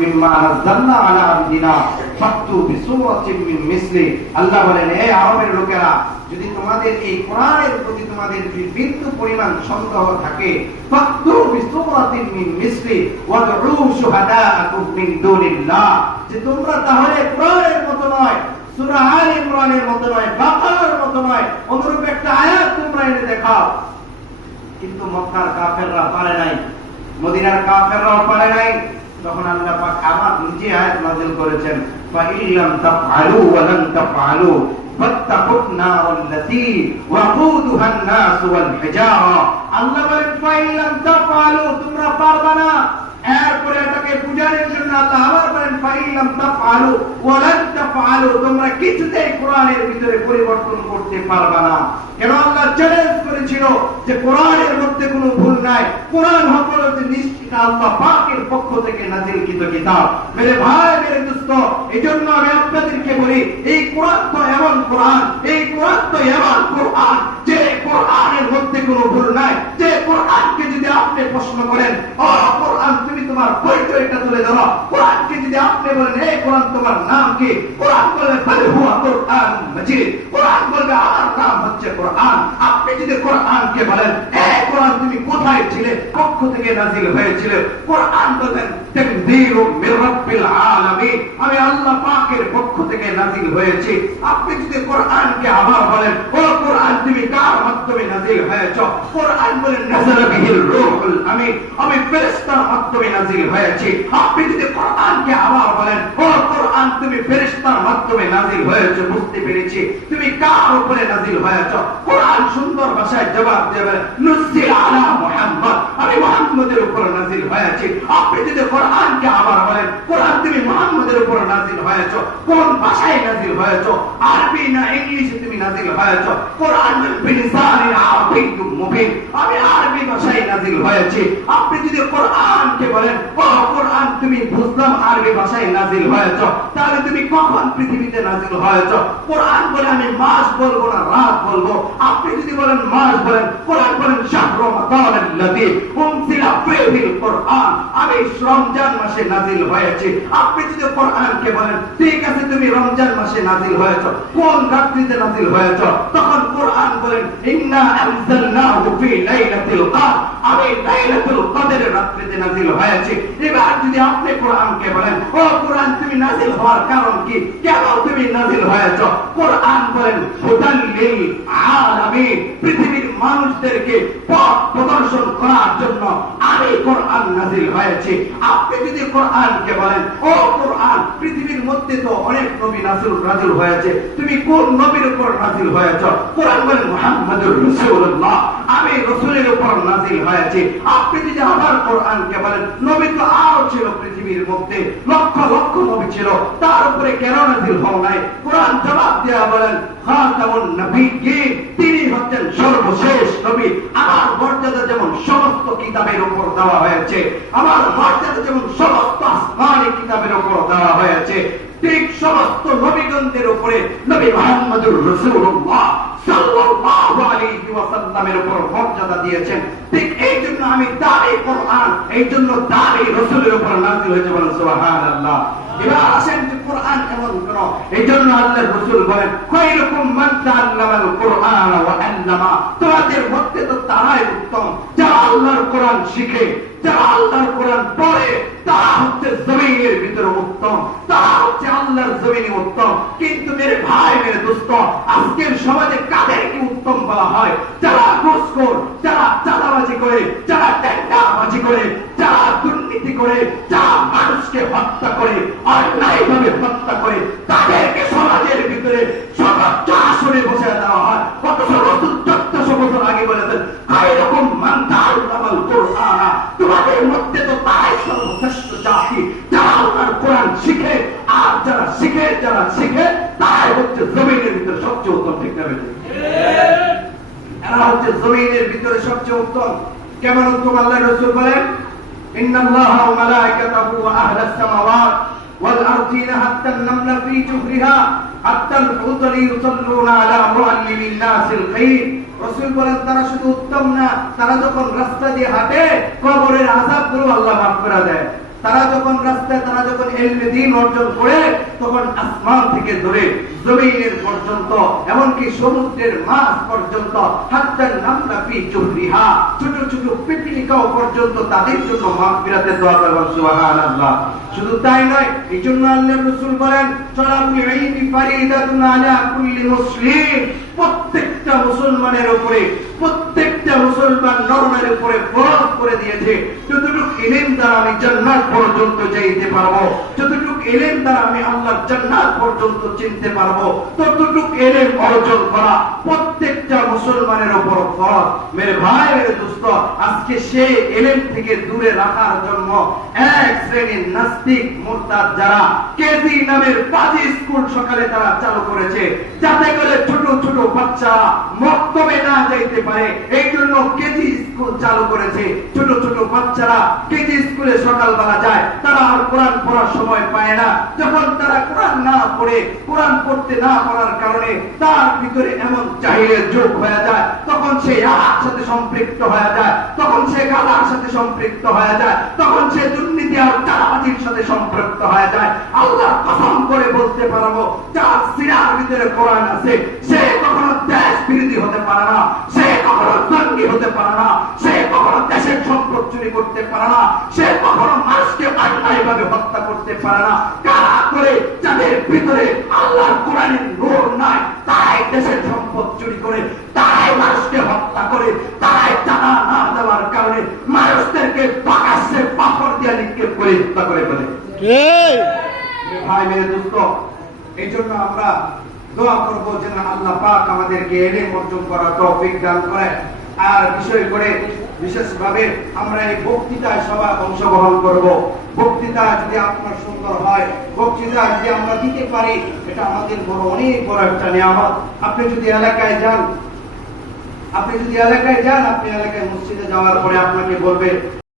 মিম্মা নাযালনা আলা আবদিনা ফাতু বিসূরাতিন মিন মিসলি। আল্লাহ বলেন, হে আরবের লোকেরা, যদি তোমাদের এই কোরআনের প্রতি তোমাদের যদি বিন্দু পরিমাণ সন্দেহ থাকে, ফাতু বিসূরাতিন মিন মিসলি ওয়াদউ শুহাদাআকুম মিন দুনিল্লাহ, যে তোমরা তাহলে কোরআনের মতো নয়, সূরা আল ইমরানের মতো নয়, বাকারার মতো নয়, অনুরূপ একটা আয়াত তোমরা এনে দেখাও। কিন্তু মক্কার কাফেররা পারে নাই, মদিনার কাফেররাও পারে নাই। তখন আল্লাহ পাক আবার নিজে আয়াত নাযিল করেছেন, ফা ইল্লাম তাফআলু ওয়া লান তাফআলু ফাত্তাকুন নারাল্লাতী ওয়াকুদুহা আন-নাস ওয়াল হিজারা। আল্লাহ বলেন, ফা ইল্লাম তাফআলু, তোমরা পারবে না। এরপরে এটাকে বুঝানোর জন্য আল্লাহ আবার বলেন, ফা ইল্লাম তাফআলু ওয়া লান তাফআলু, তোমরা কিছুতেই কোরআনের ভিতরে পরিবর্তন করতে পারবে না। কেন? আল্লাহ চ্যালেঞ্জ করেছিল যে কোরআনের মধ্যে কোনো ভুল নাই, কোরআন হলো যে নিশ্চিত আল্লাহ পাকের পক্ষ থেকে নাযিলকৃত কিতাব। মেরে ভাই, মেরে দোস্ত, এজন্য আমি আপনাদেরকে বলি, এই কোরআন তো এমন কোরআন, এই কোরআন তো এমন কোরআন যে কোরআনের মধ্যে কোনো ভুল নাই। যে কোরআনকে যদি আপনি প্রশ্ন করেন, ও কোরআন তুমি তোমার পরিচয়টা তুলে ধরো, কোরআনকে যদি আপনি বলেন, এই কোরআন তোমার নাম কি, কোরআন বলবে বল হুয়া কোরআন মাজিদ, কোরআন বলবে আমার নাম হচ্ছে কোরআন। আপনি যদি কোরআনকে বলেন, এই কোরআন তুমি কোথায় ছিলে, পক্ষ থেকে নাযিল হয়েছিল, কোরআন বলবেন তাকদীরু মির রাব্বিল আলামিন, আমি আল্লাহ পাকের পক্ষ থেকে নাযিল হয়েছি। আপনি যদি কোরআনকে আবার বলেন, ও কোরআন তুমি কার মাধ্যমে নাযিল হয়েছো, কোরআন বলেন নাযালা বিহির রূহুল আমিন, আমি ফেরেশতার মাধ্যমে নাযিল হয়েছি। আপনি যদি কোরআনকে আবার বলেন, ও কোরআন তুমি ফেরেশতার মাধ্যমে নাযিল হয়েছো, বুঝতে পেরেছি তুমি কার উপরে নাযিল হয়েছো। কোরআন সুন্দর ভাষায় জবাব দেবে, নুজিল আলা মুহাম্মদ, আমি মুহাম্মদের উপর নাযিল হয়েছি। আপনি যদি কোরআনকে আবার বলেন, কোরআন তুমি মুহাম্মদের উপর নাযিল হয়েছো, কোন ভাষায় নাযিল হয়েছো, আরবি না ইংলিশে তুমি নাযিল হয়েছো, কোরআন বিলিসানিন আরাবিয়্যিন মুবিন, আমি আরবি ভাষায় নাযিল হয়েছি। আপনি যদি কোরআনকে বলেন, ও কোরআন তুমি বুঝলাম আরবি ভাষায় নাযিল হয়েছো, তাহলে তুমি কখন পৃথিবীতে নাযিল হয়েছো। কোরআন বলে আমি মাস বলবো না রাত বলবো। আপনি যদি বলেন মাস বলেন, কোরআন বলেন শাহরু রমাদানাল্লাযী উনজিলা ফীহিল কোরআন, আমি রমজান মাসে নাযিল হয়েছি। আপনি যদি কোরআনকে বলেন, ঠিক আছে তুমি রমজান মাসে নাযিল হয়েছো, কোন রাত্রিতে নাযিল হয়েছো, তখন কোরআন বলেন ইন্না আনজালনাহু ফী লাইলাতিল কদর, আমি লাইলাতুল কদরের রাত্রিতে নাযিল হয়েছি। এবার যদি আপনি কোরআনকে বলেন, ও কোরআন তুমি নাযিল হওয়ার কারণ কি, কেন তুমি নাযিল হয়েছো, কোরআন বলেন হুদাল লিল আলামিন, পৃথিবীর মানুষদেরকে পথ প্রদর্শন করার জন্য আমি কোরআন নাযিল হয়েছি। আপনি যদি কোরআনকে বলেন, ও কোরআন পৃথিবীর মধ্যে তো অনেক নবী নাযিল হয়েছে, তুমি কোন নবীর উপর নাযিল হয়েছো, কোরআন বলেন মুহাম্মাদুর রাসূলুল্লাহ, আমি রাসূলের উপর নাযিল হয়েছি। আপনি যদি আবার কোরআনকে বলেন, নবী তো আরো ছিল পৃথিবীর মধ্যে, লক্ষ লক্ষ নবী ছিল, তার উপরে কেন নাযিল হও নাই, কোরআন জবাব দেয়া বলেন খাতামুন নবিয়্যিন, তিনি হচ্ছেন সর্বশেষ নবী। আমার মর্যাদা যেমন সমস্ত কিতাবের উপর দেওয়া হয়েছে, আমার মর্যাদা যেমন সমস্ত আসমানি কিতাবের উপর দেওয়া হয়েছে, ঠিক সমস্ত নবীগণদের উপরে নবী মুহাম্মদুর রাসূলুল্লাহ সাল্লাল্লাহু আলাইহি ওয়াসাল্লামের উপর মর্যাদা দিয়েছেন। ঠিক এই জন্য আমি দাবি কোরআন, এই জন্য দাবি রাসূলের উপর নাযিল হয়েছে, বলেন সুবহানাল্লাহ। এবার আসেন যে কোরআন এমন কেন, এই জন্য আল্লাহর রাসূল বলেন খায়রুকুম মান তাআল্লামাল কুরআন ওয়া আল্লামা, তোমাদের মধ্যে তো তারাই উত্তম যারা আল্লাহর কোরআন শিখে, যারা আল্লাহর কোরআন পড়ে, তারা হচ্ছে জমিনের ভিতরে উত্তম, তারা হচ্ছে আল্লাহর জমিনে উত্তম। কিন্তু মেরে ভাই, মেরে দোস্ত, আজকের সমাজে কাদেরকে উত্তম বলা হয়? যারা ঘুষখোর, যারা চাঁদাবাজি করে, যারা টেন্ডারবাজি করে, যারা দুর্নীতি করে, যারা মানুষকে হত্যা করে, অন্যায়ভাবে হত্যা করে, তাদেরকে সমাজের ভিতরে সর্বোচ্চ আসনে বসে দেওয়া হয়। অথচ রাসূল 1400 বছর আগে বলেছেন খায়রুকুম মান তাআল্লামাল কুরআন, তোমাদের মধ্যে তো তারাই সর্বশ্রেষ্ঠ জাতি যারা আল্লাহর কোরআন শিখে, আর যারা শিখে তারাই হচ্ছে জমিনের ভিতরে সবচেয়ে উত্তম। ঠিক না? এরা হচ্ছে জমিনের ভিতরে সবচেয়ে উত্তম। কেমন উত্তম? আল্লাহর রাসূল বলেন ইন্নাল্লাহা ওয়া মালায়েকাতাহু ওয়া আহলাস সামাওয়াত ওয়াল আরদিনা হাত্তা আন-নামলা ফী জুহরিহা হাত্তা আল-হুতালি ইউসাল্লুনা আলা মুআল্লিমিন নাসিল খায়র। রাসূল বলেন তারা শুধু উত্তম না, তারা যখন রাস্তা দিয়ে হাঁটে কবরের আযাবগুলো আল্লাহ মাফ করে দেয়। তারা যখন রাস্তায় ইলমে দ্বীন অর্জন করে তখন আসমান থেকে ধরে জমিনের পর্যন্ত এমনকি সমুদ্রের মাছ পর্যন্ত হাত্তা নামলা ফি জুহরিহা ছোট ছোট পিপলিকাও পর্যন্ত তাদের জন্য মাগফিরাতের দোয়া করবেন সুবহানাল্লাহ। শুধু তাই নয়, এইজন্য আল্লাহর রাসূল বলেন সালাতুল ঈদ ফারিদাতুন আলা কুল্লি মুসলিম, প্রত্যেকটা মুসলমানের উপরে, প্রত্যেকটা মুসলমান নরমের উপরে ফরজ করে দিয়েছে যতটুকু ইলম দ্বারা আমি জান্নাত পর্যন্ত যাইতে পারবো, যতটুকু ইলম দ্বারা আমি আল্লাহর জান্নাত পর্যন্ত চিনতে পারবো, ততটুকু ইলম অর্জন করা প্রত্যেকটা মুসলমানের উপর ফরজ। মেরে ভাই, মেরে দোস্ত, আজকে সেই ইলম থেকে দূরে রাখার জন্য এক শ্রেণীর নাস্তিক মুরতাদ যারা কেজি নামের পাজি স্কুল সকালে তারা চালু করেছে, যাতে করে ছোট ছোট বাচ্চারা মক্তবে না যাইতে পারে, এই জন্য কেজি স্কুল চালু করেছে। ছোট ছোট বাচ্চারা কেজি স্কুলে সকালবেলা যায়, তারা আর কোরআন পড়ার সময় পায় না। যখন তারা কোরআন না পড়ে, কোরআন পড়তে না পারার কারণে তার ভিতরে এমন জাহিলের যোগ হয়ে যায়, তখন সে আর সাথে সম্পৃক্ত হয়ে যায়, তখন সে গালার সাথে সম্পৃক্ত হয়ে যায়, তখন সে দুর্নীতি আর চাঁদাবাজির সাথে সম্পৃক্ত হয়ে যায়। আল্লাহর কসম করে বলতে পারবো, যার সিনার ভিতরে কোরআন আছে সে কখনো দেশ বিরোধী হতে পারে না, সে কখনো জঙ্গি হতে পারে না, সে কখনো দেশের সম্পদ চুরি করতে পারে না, সে কখনো মানুষকে অন্যায়ভাবে হত্যা করতে পারে না। কারা করে? যাদের ভিতরে আল্লাহর কোরআনের নূর নাই, তাই দেশের সম্পদ চুরি করে, তাই মানুষকে হত্যা করে, তাই জানা না দেওয়ার কারণে মানুষদেরকে প্রকাশ্যে পাথর দিয়ে নিক্ষেপ করে হত্যা করে ফেলে। ভাই, মেরে দোস্ত, এই জন্য আমরা দোয়া করবো যেন আল্লাহ পাক আমাদেরকে ইলম অর্জন করার তৌফিক দান করে। আর বিষয় করে বিশেষভাবে আমরা এই বক্তৃতায় সবাই অংশগ্রহণ করব। বক্তৃতা যদি আপনার সুন্দর হয়, বক্তৃতা যদি আমরা দিতে পারি, এটা আমাদের বড় অনেক বড় একটা নিয়ামত। আপনি যদি এলাকায় যান, আপনি এলাকায় মসজিদে যাওয়ার পরে আপনাকে বলবে